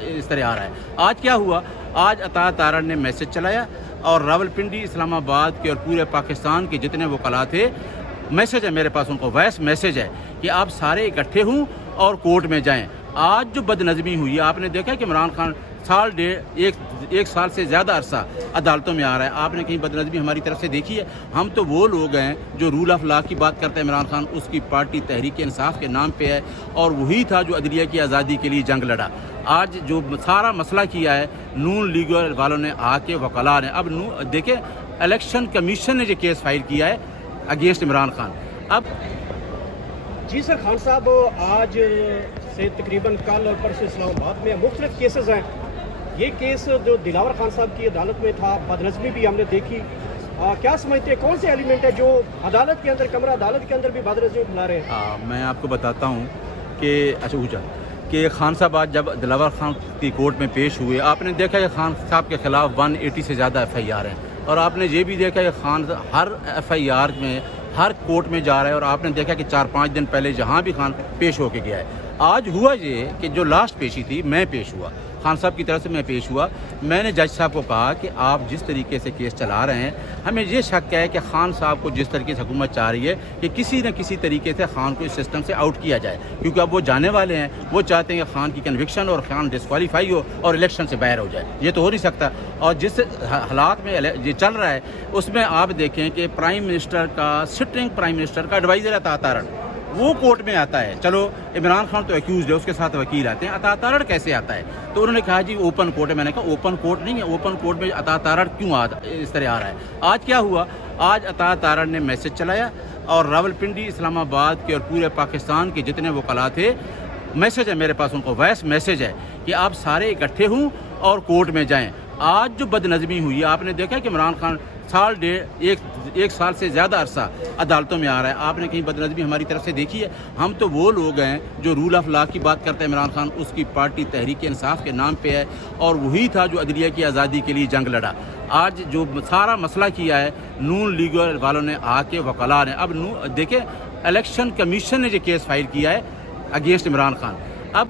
اس طرح آ رہا ہے. آج کیا ہوا؟ آج عطا تارڑ نے میسج چلایا اور راولپنڈی، اسلام آباد کے اور پورے پاکستان کے جتنے وکلاء تھے، میسج ہے میرے پاس، ان کو وائس میسج ہے کہ آپ سارے اکٹھے ہوں اور کورٹ میں جائیں. آج جو بد نظمی ہوئی ہے، آپ نے دیکھا کہ عمران خان ایک سال سے زیادہ عرصہ عدالتوں میں آ رہا ہے. آپ نے کہیں بد نظمی ہماری طرف سے دیکھی ہے؟ ہم تو وہ لوگ ہیں جو رول آف لا کی بات کرتے ہیں. عمران خان اس کی پارٹی تحریک انصاف کے نام پہ ہے اور وہی تھا جو عدلیہ کی آزادی کے لیے جنگ لڑا. آج جو سارا مسئلہ کیا ہے نون لیگ والوں نے آ کے، وکلاء نے، اب دیکھیں الیکشن کمیشن نے جو کیس فائل کیا ہے اگینسٹ عمران خان. اب جی سر، خان صاحب آج سے تقریباً کل اور پرسوں اسلام آباد میں مختلف کیسز ہیں. یہ کیس جو دلاور خان صاحب کی عدالت میں تھا، بد نظمی بھی ہم نے دیکھی. کیا سمجھتے ہیں کون سے ایلیمنٹ ہے جو عدالت کے اندر، کمرہ عدالت کے اندر بھی بد نظمی پھیلا رہے ہیں؟ میں آپ کو بتاتا ہوں کہ خان صاحب آج جب دلاور خان کی کورٹ میں پیش ہوئے، آپ نے دیکھا کہ خان صاحب کے خلاف 180 سے زیادہ FIR ہیں، اور آپ نے یہ بھی دیکھا کہ خان ہر FIR میں ہر کورٹ میں جا رہا ہے، اور آپ نے دیکھا کہ 4-5 دن پہلے جہاں بھی خان پیش ہو کے گیا ہے. آج ہوا یہ کہ جو لاسٹ پیشی تھی، میں پیش ہوا، خان صاحب کی طرف سے میں پیش ہوا. میں نے جج صاحب کو کہا کہ آپ جس طریقے سے کیس چلا رہے ہیں، ہمیں یہ شک ہے کہ خان صاحب کو جس طریقے سے حکومت چاہ رہی ہے کہ کسی نہ کسی طریقے سے خان کو اس سسٹم سے آؤٹ کیا جائے، کیونکہ اب وہ جانے والے ہیں. وہ چاہتے ہیں کہ خان کی کنوکشن اور خان ڈسکوالیفائی ہو اور الیکشن سے باہر ہو جائے. یہ تو ہو نہیں سکتا. اور جس حالات میں یہ چل رہا ہے اس میں آپ دیکھیں کہ پرائم منسٹر کا، سٹنگ پرائم منسٹر کا ایڈوائزر عطا تارڑ وہ کورٹ میں آتا ہے. چلو عمران خان تو ایکیوزڈ ہے، اس کے ساتھ وکیل آتے ہیں، عطا تارڑ کیسے آتا ہے؟ تو انہوں نے کہا جی اوپن کورٹ ہے. میں نے کہا اوپن کورٹ نہیں ہے، اوپن کورٹ میں عطا تارڑ کیوں اس طرح آ رہا ہے؟ آج کیا ہوا؟ آج عطا تارڑ نے میسج چلایا اور راولپنڈی، اسلام آباد کے اور پورے پاکستان کے جتنے وکلاء تھے، میسج ہے میرے پاس، ان کو وائس میسج ہے کہ آپ سارے اکٹھے ہوں اور کورٹ میں جائیں. آج جو بد نظمی ہوئی ہے، آپ نے دیکھا کہ عمران خان ایک سال سے زیادہ عرصہ عدالتوں میں آ رہا ہے. آپ نے کہیں بد نظمی ہماری طرف سے دیکھی ہے؟ ہم تو وہ لوگ ہیں جو رول آف لا کی بات کرتے ہیں. عمران خان اس کی پارٹی تحریک انصاف کے نام پہ ہے اور وہی تھا جو عدلیہ کی آزادی کے لیے جنگ لڑا. آج جو سارا مسئلہ کیا ہے نون لیگ والوں نے آ کے، وکلاء نے، اب دیکھیں الیکشن کمیشن نے جو کیس فائل کیا ہے اگینسٹ عمران خان. اب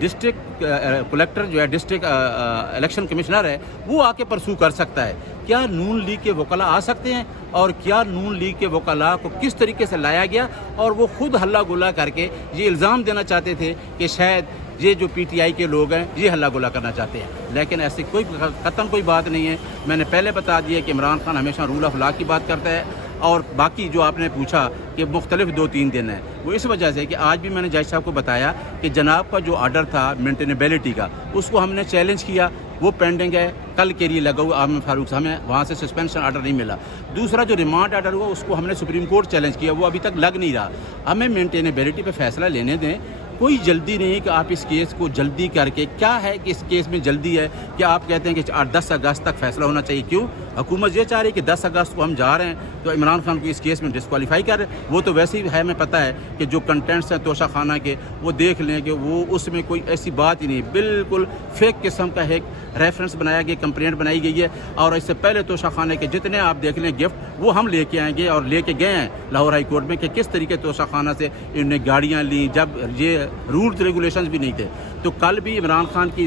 ڈسٹرکٹ کلیکٹر جو ہے، ڈسٹرکٹ الیکشن کمشنر ہے، وہ آ کے پرسو کر سکتا ہے. کیا نون لیگ کے وکلاء آ سکتے ہیں؟ اور کیا نون لیگ کے وکلاء کو کس طریقے سے لایا گیا اور وہ خود ہلہ گلا کر کے یہ الزام دینا چاہتے تھے کہ شاید یہ جو PTI کے لوگ ہیں یہ ہلہ گلا کرنا چاہتے ہیں. لیکن ایسی کوئی بات نہیں ہے. میں نے پہلے بتا دیا کہ عمران خان ہمیشہ رول آف لا کی بات کرتا ہے. اور باقی جو آپ نے پوچھا کہ مختلف 2-3 دن ہیں، وہ اس وجہ سے کہ آج بھی میں نے جج صاحب کو بتایا کہ جناب کا جو آرڈر تھا مینٹینیبلٹی کا، اس کو ہم نے چیلنج کیا، وہ پینڈنگ ہے. کل کے لیے لگا ہوا عامر فاروق صاحب، ہمیں وہاں سے سسپینشن آرڈر نہیں ملا. دوسرا جو ریمانڈ آرڈر ہوا اس کو ہم نے سپریم کورٹ چیلنج کیا، وہ ابھی تک لگ نہیں رہا. ہمیں مینٹینیبلٹی پہ فیصلہ لینے دیں. کوئی جلدی نہیں کہ آپ اس کیس کو جلدی کر کے، کیا ہے کہ اس کیس میں جلدی ہے کہ آپ کہتے ہیں کہ 10 اگست تک فیصلہ ہونا چاہیے. کیوں؟ حکومت یہ چاہ رہی ہے کہ 10 اگست کو ہم جا رہے ہیں تو عمران خان کو اس کیس میں ڈسکوالیفائی کر رہے ہیں. وہ تو ویسے ہی ہے، ہمیں پتہ ہے کہ جو کنٹینٹس ہیں توشہ خانہ کے، وہ دیکھ لیں کہ وہ اس میں کوئی ایسی بات ہی نہیں، بالکل فیک قسم کا ایک ریفرنس بنایا گیا، کمپلینٹ بنائی گئی ہے. اور اس سے پہلے توشہ خانے کے جتنے آپ دیکھ لیں گفٹ، وہ ہم لے کے آئیں گے اور لے کے گئے ہیں لاہور ہائی کورٹ میں کہ کس طریقے توشہ خانہ سے انہوں نے گاڑیاں لیں جب یہ رولز ریگولیشنز بھی نہیں تھے. تو کل بھی عمران خان کی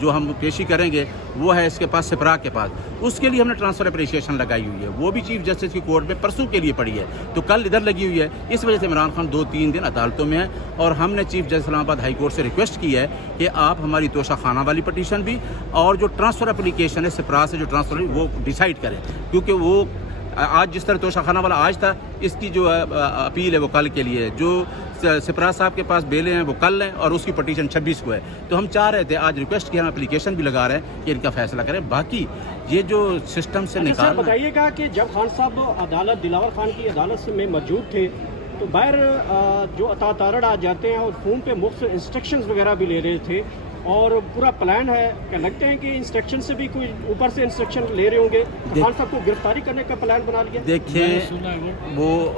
جو ہم پیشی کریں گے وہ ہے اس کے پاس، سپرا کے پاس. اس کے لیے ہم نے ٹرانسفر اپریشیشن لگائی ہوئی ہے، وہ بھی چیف جسٹس کی کورٹ میں پرسوں کے لیے پڑی ہے. تو کل ادھر لگی ہوئی ہے. اس وجہ سے عمران خان 2-3 دن عدالتوں میں ہے. اور ہم نے چیف جسٹس اسلام آباد ہائی کورٹ سے ریکویسٹ کی ہے کہ آپ ہماری توشہ خانہ والی پٹیشن بھی اور جو ٹرانسفر اپلیکیشن ہے سپرا سے جو ٹرانسفر وہ ڈیسائیڈ کریں، کیونکہ وہ آج جس طرح توشہ خانہ والا آج تھا، اس کی جو اپیل ہے وہ کل کے لیے ہے. جو سپرا صاحب کے پاس بیلیں ہیں وہ کل لیں اور اس کی پٹیشن 26 کو ہے. تو ہم چاہ رہے تھے، آج ریکویسٹ کیا، ہم اپلیکیشن بھی لگا رہے ہیں کہ ان کا فیصلہ کریں. باقی یہ جو سسٹم سے نکال، بتائیے گا کہ جب خان صاحب عدالت، دلاور خان کی عدالت میں موجود تھے تو باہر جو عطا تارڑ آ جاتے ہیں اور فون پہ مختلف انسٹرکشنز وغیرہ بھی لے رہے تھے اور پورا پلان ہے کہ لگتے ہیں کہ انسٹرکشن سے بھی کوئی اوپر سے انسٹرکشن لے رہے ہوں گے. خان صاحب کو گرفتاری کرنے کا پلان بنا لیا. دیکھیں وہ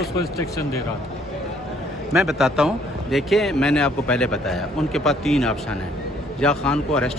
اس کو انسٹرکشن دے رہا تھا. میں بتاتا ہوں. دیکھیں میں نے آپ کو پہلے بتایا ان کے پاس 3 آپشن ہیں، یا خان کو اریسٹ